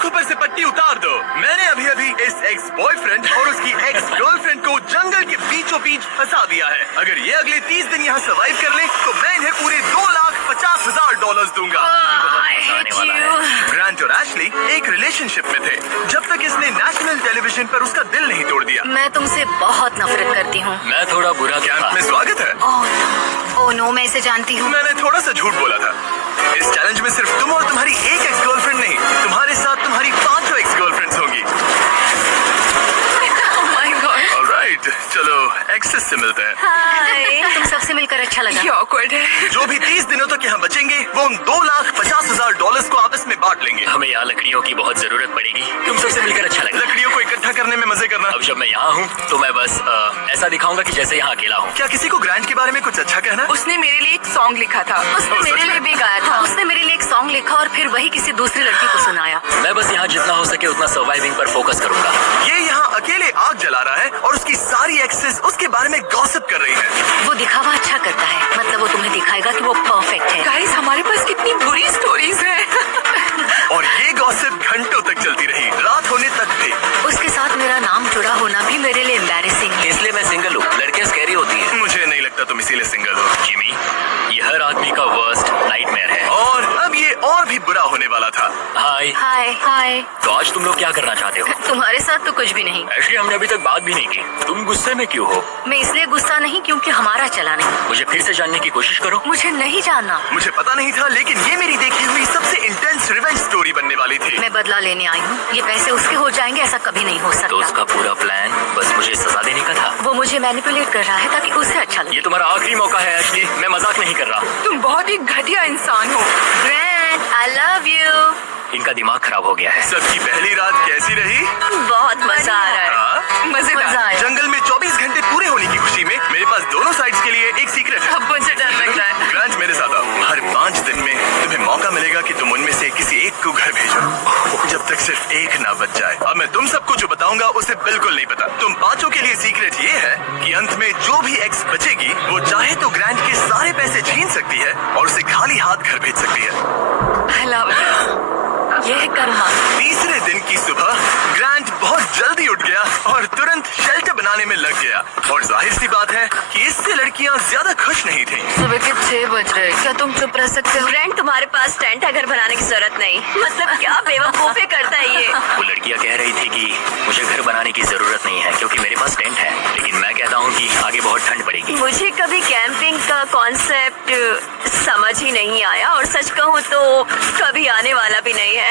आंखों पर से पट्टी उतार दो। मैंने अभी अभी इस एक्स बॉयफ्रेंड और उसकी एक्स गर्लफ्रेंड को जंगल के बीचों बीच फंसा दिया है। अगर ये अगले 30 दिन यहाँ सर्वाइव कर ले तो मैं इन्हें पूरे $2,50,000 दूंगा। ग्रांट और एशली एक रिलेशनशिप में थे जब तक इसने नेशनल टेलीविजन पर उसका दिल नहीं तोड़ दिया। मैं तुमसे बहुत नफरत करती हूँ। मैं थोड़ा बुरा कैंप में स्वागत है। ओह नो, मैं इसे जानती हूँ। मैंने थोड़ा सा झूठ बोला था। इस चैलेंज में सिर्फ तुम और तुम्हारी एक एक्स गर्लफ्रेंड नहीं, तुम्हारे साथ तुम्हारी 5 एक्स गर्लफ्रेंड्स होंगी। ऑलराइट, चलो एक्सेस से मिलते हैं। हाय, तुम सबसे मिलकर अच्छा लगा। ऑकवर्ड है। जो भी 30 दिनों तक यहाँ बचेंगे वो उन $2,50,000 को आपस में बांट लेंगे। हमें यहाँ लकड़ियों की बहुत जरूरत पड़ेगी। तुम सबसे मिलकर अच्छा लगा। लकड़ियों को इकट्ठा करने में मजे करना। अब जब मैं यहाँ हूँ तो मैं बस ऐसा दिखाऊंगा कि जैसे यहाँ अकेला हूँ। क्या किसी को ग्रांट के बारे में कुछ अच्छा कहना है? उसने मेरे लिए एक सॉन्ग लिखा था। उसने मेरे लिए भी गाया था। उसने मेरे लिए एक सॉन्ग लिखा और फिर वही किसी दूसरी लड़की को सुनाया। मैं बस यहाँ जितना हो सके उतना सर्वाइविंग पर फोकस करूंगा। ये यहाँ अकेले आग जला रहा है और उसकी सारी एक्सेस उसके बारे में गॉसिप कर रही है। वो दिखावा अच्छा करता है, मतलब वो तुम्हें दिखाएगा कि वो परफेक्ट है। गाइस, हमारे पास कितनी बुरी स्टोरीज है। और ये गॉसिप घंटों तक चलती रही, रात होने तक भी। उसके साथ मेरा नाम जुड़ा होना भी मेरे लिए एम्बैरेसिंग है। इसलिए मैं सिंगल हूँ। लड़कियाँ स्कैरी होती हैं। मुझे नहीं लगता तुम इसीलिए सिंगल हो। जिमी, ये हर आदमी का वर्स्ट नाइटमेयर है। और अब ये और भी बुरा होने वाला था। हाय। हाय हाय। तो आज तुम लोग क्या करना चाहते हो? तुम्हारे साथ तो कुछ भी नहीं। एक्चुअली हमने अभी तक बात भी नहीं की। तुम गुस्से में क्यों हो? मैं इसलिए गुस्सा नहीं क्योंकि हमारा चला नहीं। मुझे फिर से जानने की कोशिश करो। मुझे नहीं जानना। मुझे पता नहीं था, लेकिन ये मेरी देखी हुई सबसे इंटेंस रिवेंज स्टोरी बनने वाली थी। मैं बदला लेने आई हूँ। ये पैसे उसके हो जाएंगे ऐसा कभी नहीं हो तो सकता। उसका पूरा प्लान बस मुझे सजा देने का था। वो मुझे मैनिपुलेट कर रहा है ताकि उसे अच्छा लगे। ये तुम्हारा आखिरी मौका है एशली, मैं मजाक नहीं कर रहा। तुम बहुत ही घटिया इंसान हो। Grand, I love you. इनका दिमाग खराब हो गया है। सबकी पहली रात कैसी रही? बहुत मजा आ रहा है। हाँ? मजा मजेदार। आया। जंगल में 24 घंटे पूरे होने की खुशी में मेरे पास दोनों साइड्स के लिए एक सीक्रेट है। अब मुझे डर लग रहा है। ग्रांट, मेरे साथ आओ। हर 5 दिन में तुम्हें मौका मिलेगा कि तुम उनमें से किसी एक को घर भेजो, जब तक सिर्फ एक ना बच जाए। अब मैं तुम सबको जो बताऊंगा उसे बिल्कुल नहीं पता। तुम 5 के लिए सीक्रेट ये है कि अंत में जो भी एक्स बचेगी वो चाहे तो ग्रांट के सारे पैसे छीन सकती है और उसे खाली हाथ घर भेज सकती है। I love you. ये है कर्मा। तीसरे दिन की सुबह ग्रांट बहुत जल्दी उठ गया और तुरंत शेल्टर बनाने में लग गया। और जाहिर सी बात है कि इससे लड़कियां ज्यादा खुश नहीं थीं। सुबह के 6 बज रहे। क्या तुम चुप रह सकते हो? फ्रेंड, तुम्हारे पास टेंट है, घर बनाने की जरूरत नहीं। मतलब क्या बेवकूफी करता है ये। वो लड़कियां कह रही थी कि मुझे घर बनाने की जरूरत नहीं है क्योंकि मेरे पास टेंट है, लेकिन मैं कहता हूँ कि आगे बहुत ठंड पड़ेगी। मुझे कभी कैंपिंग का कॉन्सेप्ट समझ ही नहीं आया और सच कहूँ तो कभी आने वाला भी नहीं है।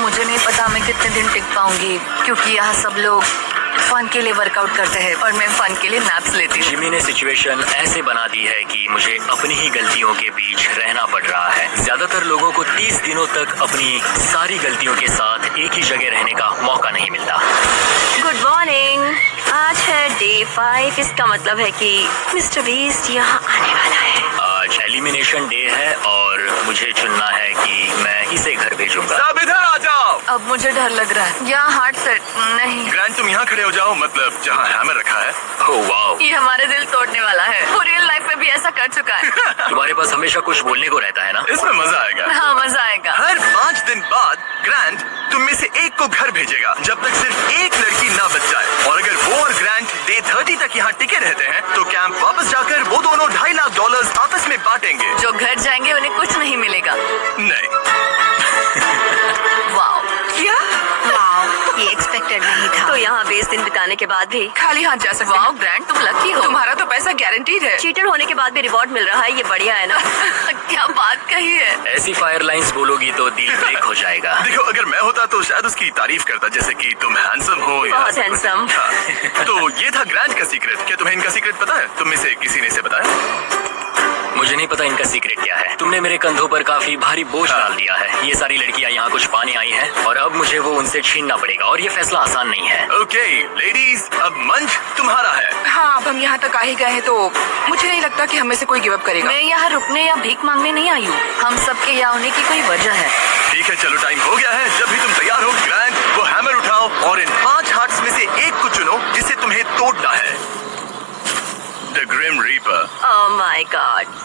मुझे नहीं पता मैं कितने दिन टिक पाऊंगी क्योंकि यहाँ सब लोग फन के लिए वर्कआउट करते हैं और मैं फन के लिए नैप्स लेती हूँ। जिमी ने सिचुएशन ऐसे बना दी है कि मुझे अपनी ही गलतियों के बीच रहना पड़ रहा है। ज्यादातर लोगों को 30 दिनों तक अपनी सारी गलतियों के साथ एक ही जगह रहने का मौका नहीं मिलता। Good morning. आज है डे 5। इसका मतलब है कि मिस्टर बीस्ट यहाँ आने वाला है। आज एलिमिनेशन डे है और मुझे चुनना है कि मैं इसे घर भेजूंगा। सब इधर आ जाओ। अब मुझे डर लग रहा है। यहाँ हार्ट सेट नहीं। ग्रांट, तुम यहाँ खड़े हो जाओ, मतलब जहाँ हैमर रखा है। ओह वाओ, ये हमारे दिल तोड़ने वाला है। वो रियल लाइफ में भी ऐसा कर चुका है। तुम्हारे पास हमेशा कुछ बोलने को रहता है ना। इसमें मजा आएगा। हाँ, मजा आएगा। हर 5 दिन बाद ग्रांट तुम में से एक को घर भेजेगा जब तक सिर्फ एक लड़की ना बच जाए। और अगर वो और ग्रांट डे 30 तक यहाँ टिके रहते हैं तो कैंप वापस जाकर वो दोनों $2,50,000 आपस में बांटेंगे। जो घर जाएंगे उन्हें कुछ नहीं मिलेगा। नहीं, वाओ, क्या? वाओ, ये एक्सपेक्टेड नहीं था। तो यहाँ 20 दिन बिताने के बाद भी खाली हाथ जा सकते वाओ हैं। ग्रैंड, तुम लकी हो। तुम्हारा तो पैसा गारंटीड है। चीटर होने के बाद भी रिवॉर्ड मिल रहा है, ये बढ़िया है ना। क्या बात कही है। ऐसी फायर लाइंस बोलोगी तो दिल ब्रेक हो जाएगा। देखो, अगर मैं होता तो शायद उसकी तारीफ करता, जैसे कि तुम हैंडसम हो या बहुत हैंडसम। हाँ, तो ये था ग्रांट का सीक्रेट। क्या तुम्हें इनका सीक्रेट पता है? तुम में से किसी ने इसे बताया? मुझे नहीं पता इनका सीक्रेट क्या है। तुमने मेरे कंधों पर काफी भारी बोझ डाल दिया है। ये सारी लड़कियां यहाँ कुछ पाने आई हैं और अब मुझे वो उनसे छीनना पड़ेगा और ये फैसला आसान नहीं है। ओके लेडीज, अब मंच तुम्हारा है। हाँ, अब हम यहाँ तक आ ही गए हैं तो मुझे नहीं लगता कि हमें से कोई गिव अप करेगा। मैं यहाँ रुकने या भीख मांगने नहीं आई हूँ। हम सबके यहाँ होने की कोई वजह है। ठीक है, चलो टाइम हो गया है। जब भी तुम तैयार हो ग्रांट, वो हैमर उठाओ और इन 5 हार्ट्स में से एक को चुनो जिसे तुम्हें तोड़ना है। The grim reaper. Oh my god.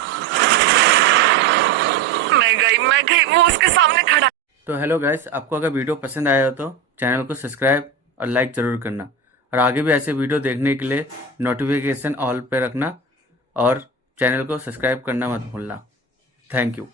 मैं गई, वो उसके सामने खड़ा। तो हेलो गाइस, आपको अगर वीडियो पसंद आया हो तो चैनल को सब्सक्राइब और लाइक ज़रूर करना, और आगे भी ऐसे वीडियो देखने के लिए नोटिफिकेशन ऑल पे रखना और चैनल को सब्सक्राइब करना मत भूलना। Thank you.